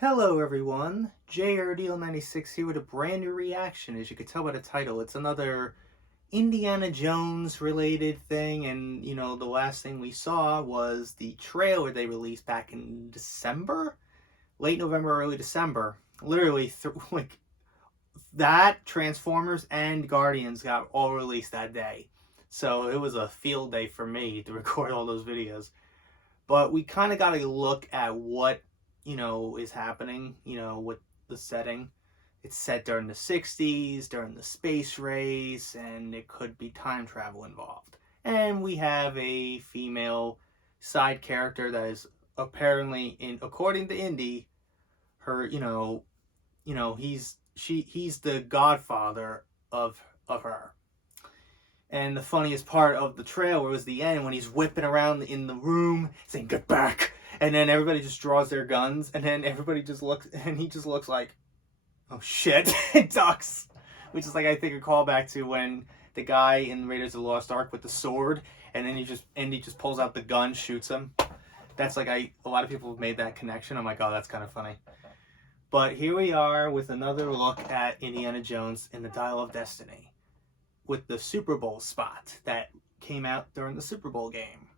Hello everyone, JRDL96 here with a brand new reaction. As you can tell by the title, it's another Indiana Jones related thing, and the last thing we saw was the trailer they released back in December? Late November, early December. Literally, like, that, Transformers, and Guardians got all released that day. So it was a field day for me to record all those videos. But we kind of got to look at what is happening, with the setting. It's set during the 60s, during the space race, and it could be time travel involved. And we have a female side character that is apparently, according to Indy, her, he's the godfather of her. And the funniest part of the trailer was the end when he's whipping around in the room saying, "Get back!" And then everybody just draws their guns, and then everybody just looks, and he just looks like, "Oh shit," and ducks. Which is, like, I think, a callback to when the guy in Raiders of the Lost Ark with the sword, and then Indy just pulls out the gun, shoots him. That's like, a lot of people have made that connection. I'm like, oh, that's kind of funny. But here we are with another look at Indiana Jones in the Dial of Destiny, with the Super Bowl spot that came out during the Super Bowl game.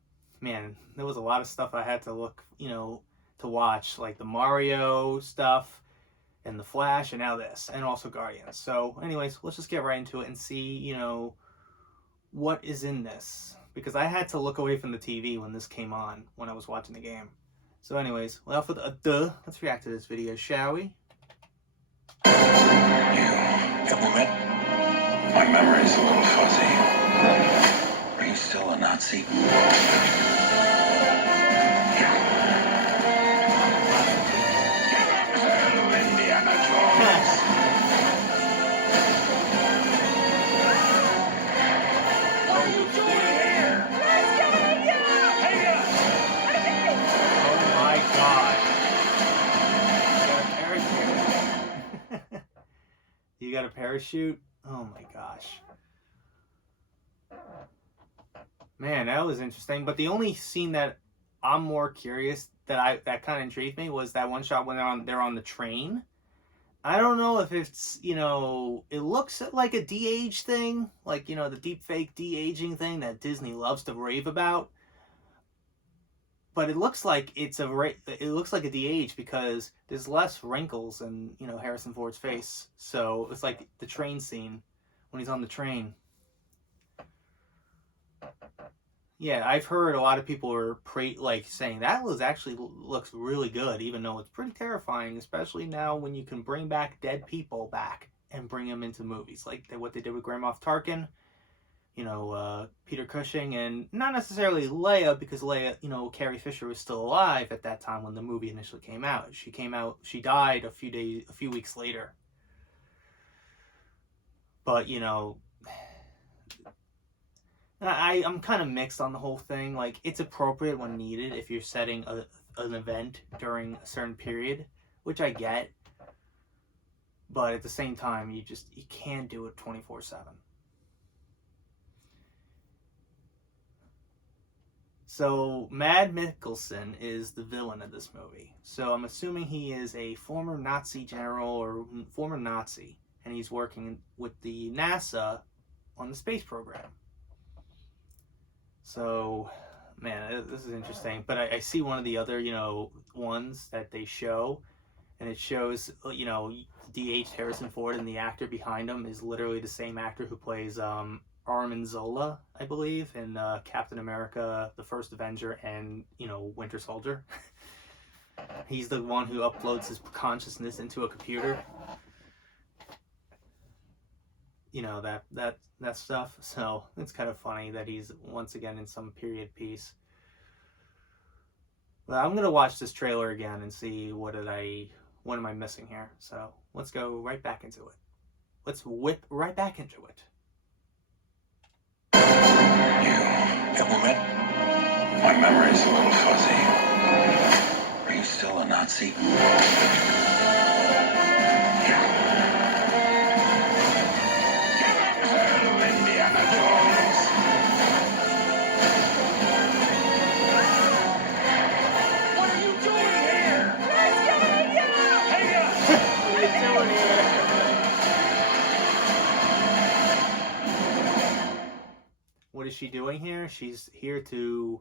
Man, there was a lot of stuff I had to look, to watch, like the Mario stuff and the Flash, and now this, and also Guardians. So anyways, let's just get right into it and see, what is in this. Because I had to look away from the TV when this came on, when I was watching the game. So anyways, without further ado, let's react to this video, shall we? You ever met? My memory's a little fuzzy. Are you still a Nazi? Indiana Jones. What are you doing here? Oh my god. You got a parachute? Oh my gosh. Man, that was interesting. But the only scene that I'm more curious, that kind of intrigued me, was that one shot when they're on the train. I don't know if it's, it looks like a de-age thing, like, the deep fake de-aging thing that Disney loves to rave about. But it looks like it looks like a de-age because there's less wrinkles in, Harrison Ford's face. So it's like the train scene when he's on the train. Yeah, I've heard a lot of people are saying that looks really good, even though it's pretty terrifying, especially now when you can bring back dead people back and bring them into movies, like what they did with Grand Moff Tarkin, Peter Cushing, and not necessarily Leia, because Leia, Carrie Fisher was still alive at that time when the movie initially came out. She died a few weeks later. But, I'm kind of mixed on the whole thing. Like, it's appropriate when needed if you're setting an event during a certain period, which I get. But at the same time, you can't do it 24/7. So, Mad Mikkelsen is the villain of this movie. So, I'm assuming he is a former Nazi general or former Nazi, and he's working with the NASA on the space program. So, man, this is interesting. But I see one of the other, ones that they show, and it shows, D.H. Harrison Ford, and the actor behind him is literally the same actor who plays Armin Zola, I believe, in Captain America, The First Avenger, and, Winter Soldier. He's the one who uploads his consciousness into a computer. That stuff. So it's kind of funny that he's once again in some period piece. But I'm gonna watch this trailer again and see what am I missing here. So let's go right back into it. Let's whip right back into it. You ever met? My memory's a little fuzzy. Are you still a Nazi? she doing here? She's here to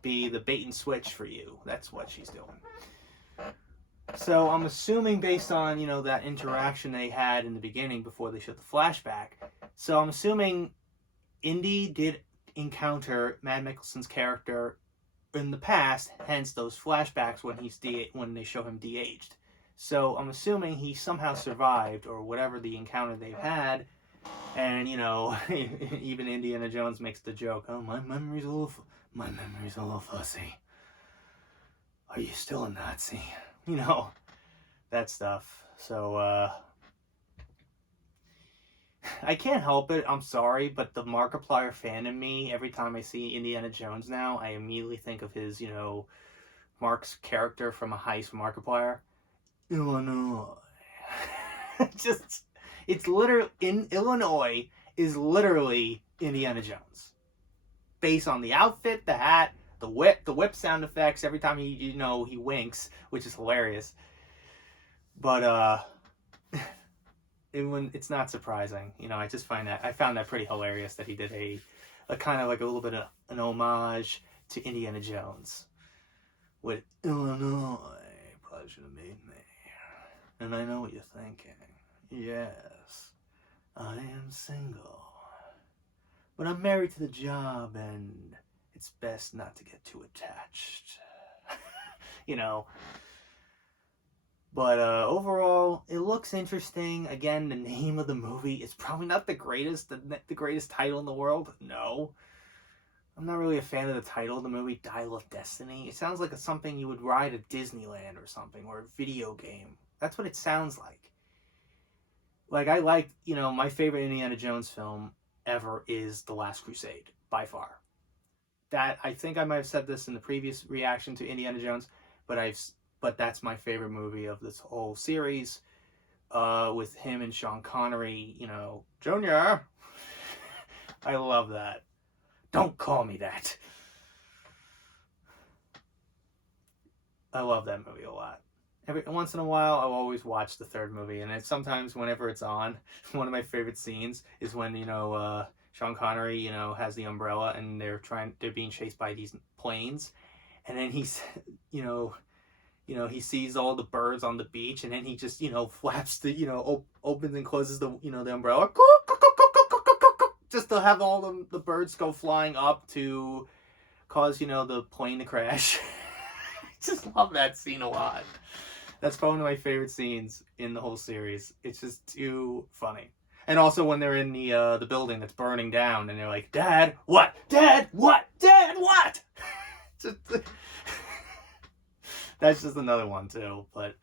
be the bait and switch for you. That's what she's doing. So I'm assuming based on, you know, that interaction they had in the beginning before they showed the flashback. So I'm assuming Indy did encounter Matt Mikkelsen's character in the past, hence those flashbacks when they show him de-aged. So I'm assuming he somehow survived, or whatever the encounter they've had. And, you know, even Indiana Jones makes the joke, oh, my memory's a little fuzzy. Are you still a Nazi? You know, that stuff. So, I can't help it, I'm sorry, but the Markiplier fan in me, every time I see Indiana Jones now, I immediately think of his, you know, Mark's character from A Heist Markiplier. Illinois. It's literally, in Illinois is literally Indiana Jones. Based on the outfit, the hat, the whip sound effects, every time he winks, which is hilarious. But, it's not surprising, you know. I found that pretty hilarious that he did a kind of like a little bit of an homage to Indiana Jones with Illinois, pleasure to meet me, and I know what you're thinking. Yes, I am single, but I'm married to the job, and it's best not to get too attached. You know. But overall, it looks interesting. Again, the name of the movie is probably not the greatest title in the world. No. I'm not really a fan of the title of the movie, Dial of Destiny. It sounds like something you would ride at Disneyland or something, or a video game. That's what it sounds like. Like, I like, you know, my favorite Indiana Jones film ever is The Last Crusade, by far. That, I think I might have said this in the previous reaction to Indiana Jones, but that's my favorite movie of this whole series, with him and Sean Connery, you know, Junior. I love that. Don't call me that. I love that movie a lot. Every once in a while, I'll always watch the third movie, and sometimes whenever it's on, one of my favorite scenes is when, you know, Sean Connery, you know, has the umbrella, and they're being chased by these planes, and then he's, you know, he sees all the birds on the beach, and then he just, you know, flaps the, you know, opens and closes the, you know, the umbrella, just to have all the birds go flying up to cause, you know, the plane to crash. I just love that scene a lot. That's probably one of my favorite scenes in the whole series. It's just too funny. And also when they're in the building that's burning down, and they're like, Dad, what? Dad, what? Dad, what? Just... That's just another one too. But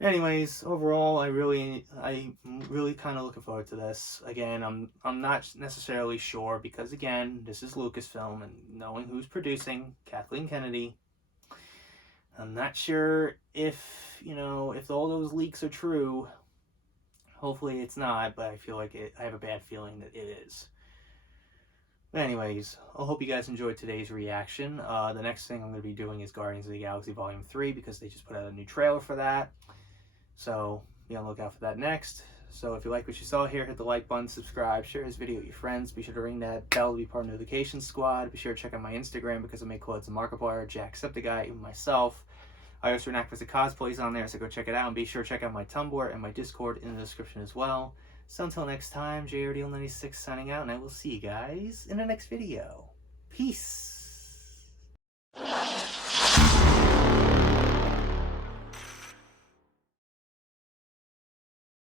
anyways, overall, I'm really kind of looking forward to this. Again, I'm not necessarily sure, because again, this is Lucasfilm, and knowing who's producing, Kathleen Kennedy, I'm not sure if, you know, if all those leaks are true. Hopefully it's not, but I feel like I have a bad feeling that it is. But anyways, I hope you guys enjoyed today's reaction. The next thing I'm going to be doing is Guardians of the Galaxy Volume 3, because they just put out a new trailer for that. So be on the lookout for that next. So if you like what you saw here, hit the like button, subscribe, share this video with your friends. Be sure to ring that bell to be part of the notification squad. Be sure to check out my Instagram, because I make quotes of Markiplier, Jacksepticeye, and myself. I also enact as a cosplays on there, so go check it out. And be sure to check out my Tumblr and my Discord in the description as well. So until next time, JRDL96 signing out, and I will see you guys in the next video. Peace!